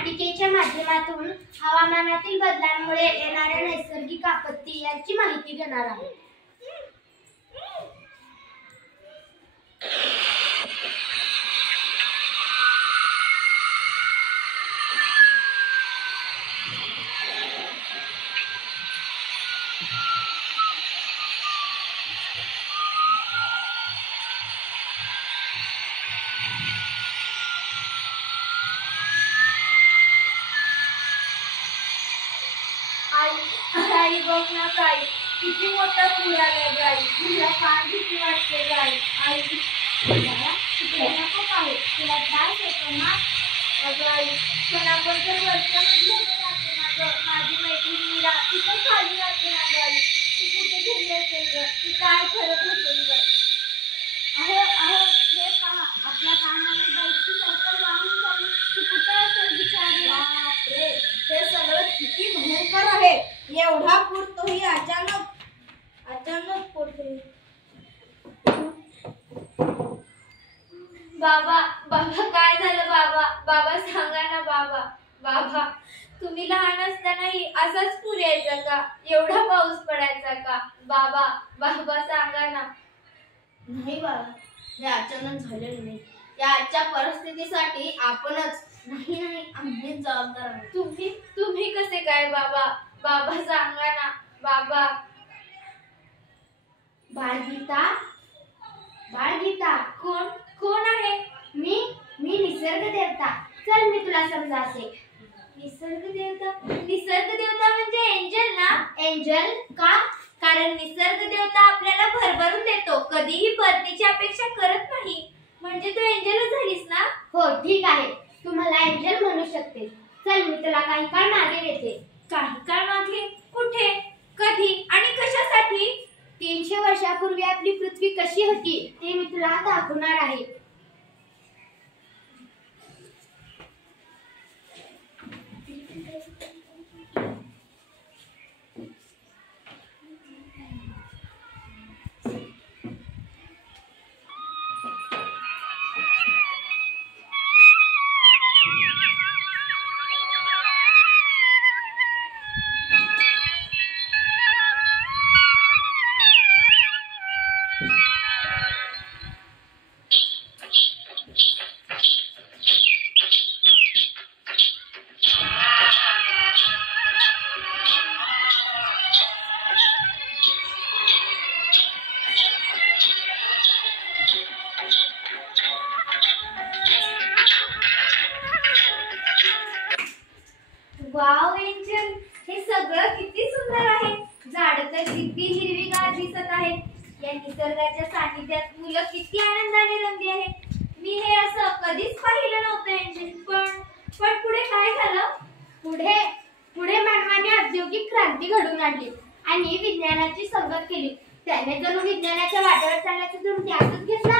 नाटिकेच्या माध्यमातून हवामानातील बदलांमुळे येणाऱ्या नैसर्गिक आपत्ती यांची माहिती देणार आहे. आई बघ ना गाई, किती मोठा पूर आलाय गाई. तुला फार भीती वाटते गाई. आई तिकडे नको पाहू, तुला त्रास होतो ना. अगं आई, पण आपण तर वरच्या मधले राहते ना ग. माझी मैत्रीण मीरा तिथं खाली राहते ना गाई. ती कुठे गेली असेल ग, ती काय करत असेल ग. अहो हे पहा, आपल्या कानाली बाईकची सायकल वाहून चालली. ती कुठे असेल बिचारी. बापरे, हे सगळं किती भयंकर आहे. एवढा पूर तोही अचानक पडते. बाबा काय झालं बाबा? बाबा सांगा ना बाबा. बाबा, तुम्ही लहान असतानाही असाच पूर यायचा का? एवढा पाऊस पडायचा का? बाबा सांगा ना. नाही बाबा, हे अचानक झालेलं नाही. या आजच्या परिस्थितीसाठी आपणच नाही आम्हीच जबाबदार आहोत. तुम्ही कसे काय बाबा? बाबा सांगा ना बाबा. बाळगीता कोण आहे? मी निसर्ग देवता. चल मी तुला समजासे. निसर्ग देवता म्हणजे एंजल ना? एंजल का? कारण निसर्ग देवता आपल्याला भरभरून देतो, कधीही परतीची अपेक्षा करत नाही. म्हणजे तू एंजलच झालीस ना? हो ठीक आहे, तू मला एंजल म्हणू शकते. चल मी तुला काही काळ मागे नेते. काही काळ मागे? कुठे, कधी आणि कशासाठी? 300 वर्षापूर्वी आपली पृथ्वी कशी होती ते मी तुला दाखवणार आहे. वाव एंजल, हे सगळं किती सुंदर आहे. झाडं तर किती हिरवीगार दिसत आहेत. या निसर्गाच्या सानिध्यात मुलं किती आनंदाने रंगली आहेत. मी हे असं कधीच पाहिलं नव्हतं एंजल. पण पुढे काय झालं? पुढे मानवाने औद्योगिक क्रांती घडवून आणली आणि विज्ञानाची संगत केली. त्याने जणू विज्ञानाच्या वाटेवर चालण्याचा जणू ध्यासच घेतला.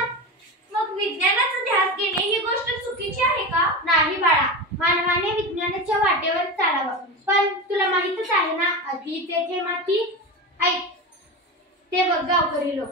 मग विज्ञानाचा ध्यास घेणे ही गोष्ट चुकीची आहे का? नाही बाळा, मानवाने विज्ञानाच्या वाटेवर चालावं. पण तुला माहितच आहे ना, अति तेथे माती. ऐक, ते बघ गावकरी लोक.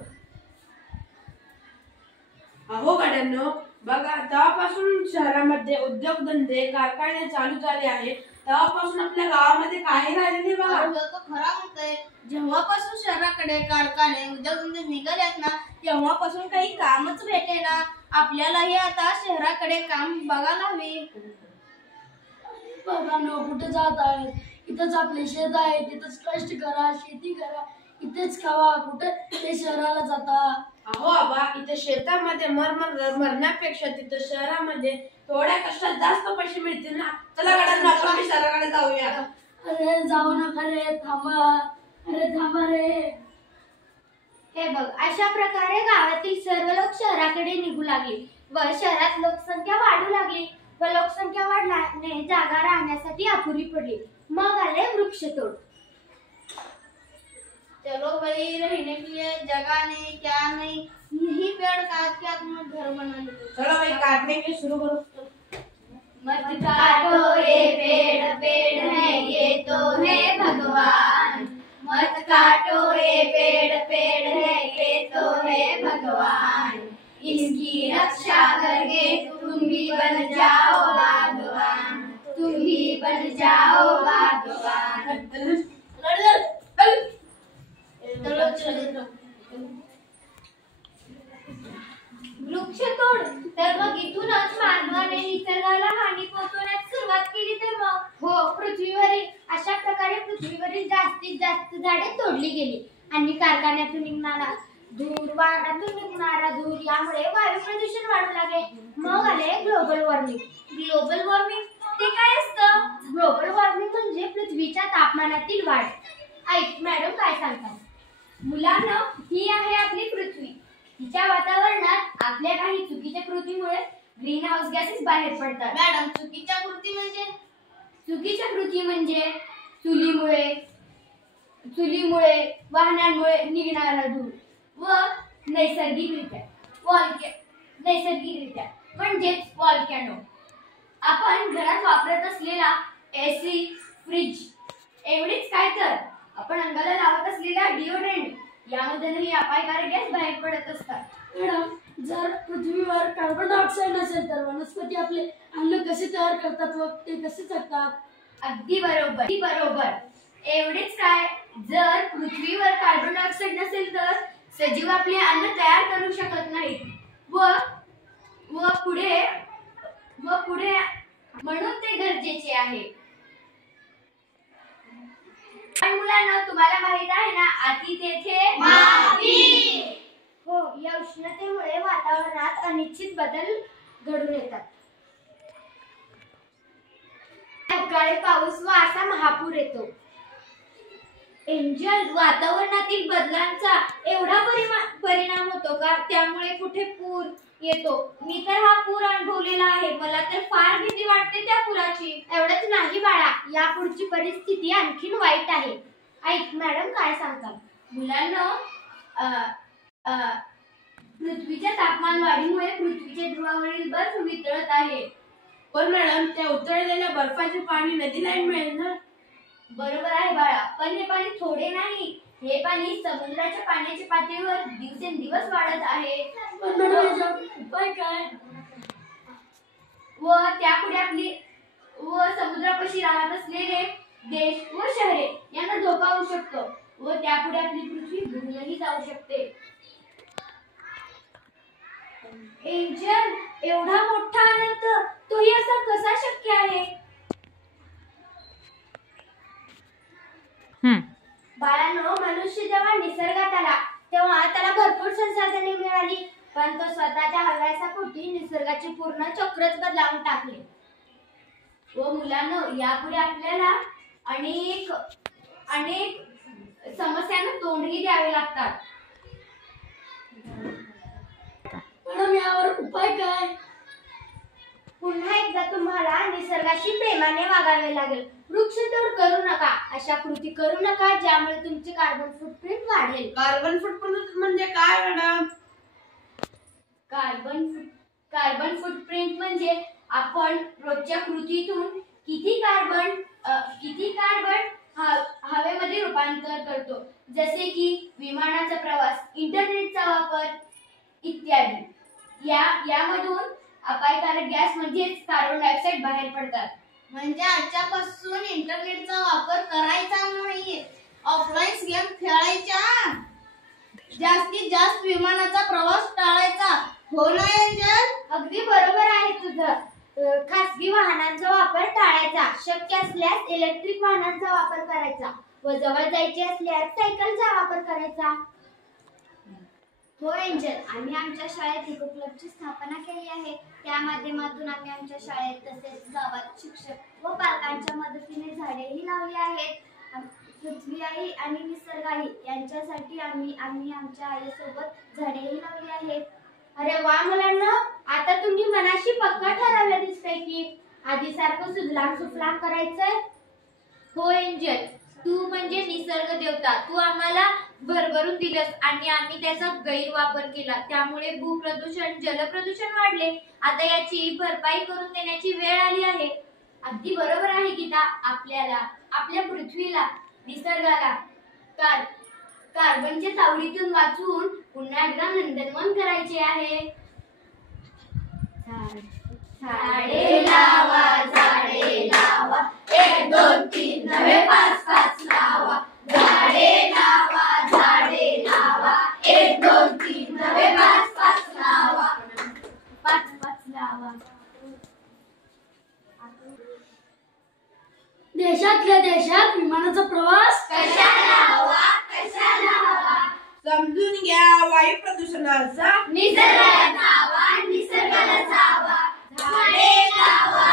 अहो गाड्यांनो, बघा, तेव्हापासून शहरामध्ये उद्योगधंदे कारखाने चालू झाले आहेत. तेव्हापासून आपल्या गावामध्ये काही राहिले नाही बघा. खरा म्हणतोय, जेव्हापासून शहराकडे कारखाने उद्योगधंदे निघालेत ना, तेव्हापासून काही कामच भेटे ना. आपल्यालाही आता शहराकडे काम बघायला हवे. बघानो, कुठे जात आहेत? इथंच आपले शेत आहे, तिथंच कष्ट करा, शेती करा, इथेच खावा. कुठे ते शहराला जाता? अहो बाबा, इथे शेतामध्ये मरण्यापेक्षा तिथं शहरामध्ये थोड्या कष्टात जास्त पैसे मिळतील ना. चला गाड्यांना, आपण शहराकडे जाऊया. अरे जाऊ नका रे, थांबा. अरे थांबा रे. हे बघ, अशा प्रकारे गावातील सर्व लोक शहराकडे निघू लागले व शहरात लोकसंख्या वाढू लागली व लोकसंख्या वाढल्याने जागा राहण्यासाठी अपुरी पडली. मग आले वृक्षतोड. चलो भाई, रहने के लिए जगह नहीं, क्या नहीं, यही पेड़ काट के अपना घर बना लो. चलो भाई, काटने के शुरू करो. मत काटो रे पेड़, पेड़ है ये तो है भगवान. मत काटो रे पेड़, पेड़ है ये तो है भगवान. इसकी रक्षा करके तुम भी बन जाओ बागवान. तुम बन जाओ बागबान। वृक्षतोड तर मग इथूनच मानवाने निसर्गाला हानी पोहोचवण्यास सुरुवात केली तर मग हो, पृथ्वीवरील अशा प्रकारे पृथ्वीवरील जास्तीत जास्त झाडे तोडली गेली आणि कारखान्यातून निघणारा धूर, वाहनातून निघणारा धूर यामुळे वायू प्रदूषण वाढू लागले। मग आले ग्लोबल वॉर्मिंग। ग्लोबल वॉर्मिंग ते काय असतं? ग्लोबल वॉर्मिंग म्हणजे पृथ्वीच्या तापमानातील वाढ। ऐक मॅडम काय सांगतात? मुलांना, ही आहे आपली पृथ्वी। तिच्या वातावरणात आपल्या काही चुकीच्या कृतीमुळे ग्रीन हाऊस गॅसेस बाहेर पडतात। मॅडम, चुकीच्या कृती म्हणजे? चुकीच्या कृती म्हणजे चुलीमुळे वाहनांमुळे निघणारा धूर व नैसर्गिकरित्या म्हणजेच व्हॉल्कॅनो। आपण घरात वापरत असलेला एसी, फ्रिज एवढेच काय तर आपण अंगाला लावत असलेला डिओड्रेंट यामधूनही अपायकारक गॅस बाहेर पडत असतात। मॅडम, जर पृथ्वीवर कार्बन डायऑक्साईड नसेल तर वनस्पती आपले अन्न कसे तयार करतात व ते कसे जगतात? अगदी बरोबर। एवढेच काय, जर पृथ्वीवर कार्बन डायऑक्साईड नसेल तर सजीव आपले अन्न तयार करू शकत नाहीत व पुढे म्हणून ते गरजेचे आहे। पण मुलांना, तुम्हाला माहित आहे ना, अति तेथे माती। हो, या उष्णतेमुळे वातावरणात अनिश्चित बदल घडून येतात। अवकाळी पाऊस व असा महापूर येतो। एंजल, वातावरणातील बदलांचा एवढा परिणाम होतो का त्यामुळे कुठे पूर येतो? मी तर हा पूर अनुभवलेला आहे, मला तर फार भीती वाटते त्या पुराची। एवढंच नाही बाळा, यापुढची परिस्थिती आणखीन वाईट आहे। ऐक मॅडम काय सांगतात? मुलांना, पृथ्वीच्या तापमान वाढीमुळे पृथ्वीच्या ध्रुवावरील बर्फ वितळत आहे। पण मॅडम, त्या उतरलेल्या बर्फाचे पाणी नदीला मिळेल ना? बरोबर आहे बाळा, पण हे पाणी थोडे नाही, हे पाणी समुद्राच्या पाण्याच्या पातळीवर दिवसेंदिवस वाढत आहे। पण मॅडम, याच्यावर उपाय काय? व त्यापुढे समुद्रापाशी राहत असलेले देश व शहरे यांना धोका होऊ शकतो व त्यापुढे आपली पृथ्वी बुडूनही जाऊ शकते। एंजल, एवढा मोठा अनंत तोही असा कसा शक्य आहे? बाळांनो, मनुष्य जेव्हा निसर्गात आला तेव्हा त्याला भरपूर संसाधने मिळाली, पण तो स्वतःच्या हव्यासापोटी निसर्गाचे पूर्ण चक्रच बदलावून टाकले। व मुलांनो, यापुढे आपल्याला अनेक समस्यांना तोंडही द्यावे लागतात। मॅडम, यावर उपाय काय? पुन्हा एकदा तुम्हाला निसर्गाशी प्रेमाने वागावे लागेल। वृक्षतोड करू नका, अशा कृती करू नका ज्यामुळे तुमचे कार्बन फुटप्रिंट वाढेल। कार्बन फुटप्रिंट म्हणजे काय मॅडम? कार्बन फुटप्रिंट म्हणजे आपण रोजच्या कृतीतून किती कार्बन हवेमध्ये रूपांतर करतो, जसे की विमानाचा प्रवास, इंटरनेटचा वापर इत्यादी। यामधून अपायकारक गॅस म्हणजेच कार्बन डायऑक्साईड बाहेर पडतात। म्हणजे आजच्यापासून इंटरनेटचा वापर करायचा नाहीये, ऑफलाईन गेम खेळायच्या, जास्तीत जास्त विमानाचा प्रवास टाळायचा, हो ना एंजल? अगदी बरोबर आहे तुझं। खासगी वाहनांचा वापर टाळायचा, शक्य असल्यास इलेक्ट्रिक वाहनांचा वापर करायचा व जवळ जायचे असल्यास सायकलचा वापर करायचा। हो एंजल, आम्ही आमच्या शाळेत इको क्लबची स्थापना केली आहे। त्या माध्यमातून आम्ही आमच्या शाळेत तसेच गावात शिक्षक व पालकांच्या मदतीने झाडेही लावली आहेत। पृथ्वी आई आणि निसर्ग आई यांच्यासाठी आम्ही आमच्या आईसोबत झाडेही लावली आहेत। अरे वा मुलांना, आता तुम्ही मनाशी पक्का ठरवलं दिसतंय की आधी सारखं सुजलाम सुफलाम करायचंय। हो एंजल, तू म्हणजे निसर्ग देवता, तू आम्हाला भरभरून दिलंस आणि आम्ही त्याचा गैरवापर केला, त्यामुळे भूप्रदूषण, जलप्रदूषण वाढले। आता याची भरपाई करून देण्याची वेळ आली आहे। अगदी बरोबर आहे गीता, आपल्याला आपल्या पृथ्वीला, निसर्गाला कार्बनच्या तावडीतून वाचवून पुन्हा एकदा नंदनवन करायचे आहे। झाडे लावा, झाडे लावा, 1 2 3 नवे 5 5 लावा झाडे लावा 1 2 3 नवे 5 5 लावा 5 5 लावा. देशातल्या देशात विमानाचा प्रवास कशाला हवा समजून घ्या वायू प्रदूषणाचा निसर्गाला जावा झाडे लावा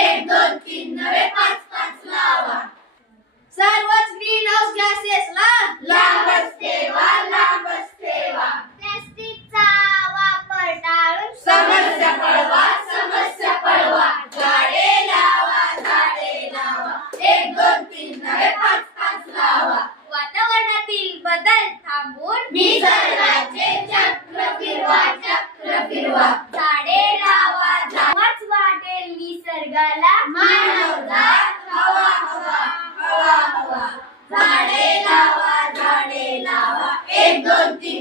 1 2 3 नवे 5 5 लावा. सर्वच ग्रीन हाऊस गॅसेसला लांबच ठेवा प्लास्टिकचा वापर टाळून समस्या पळवा झाडे लावा 1 2 3 नवे 5 5 लावा. वातावरणातील बदल थांबून निसर्गाचे चक्र फिरवा झाडे लावा झावाच वाटेल निसर्गाला मानवजात हवा झाडे लावा 1 2 3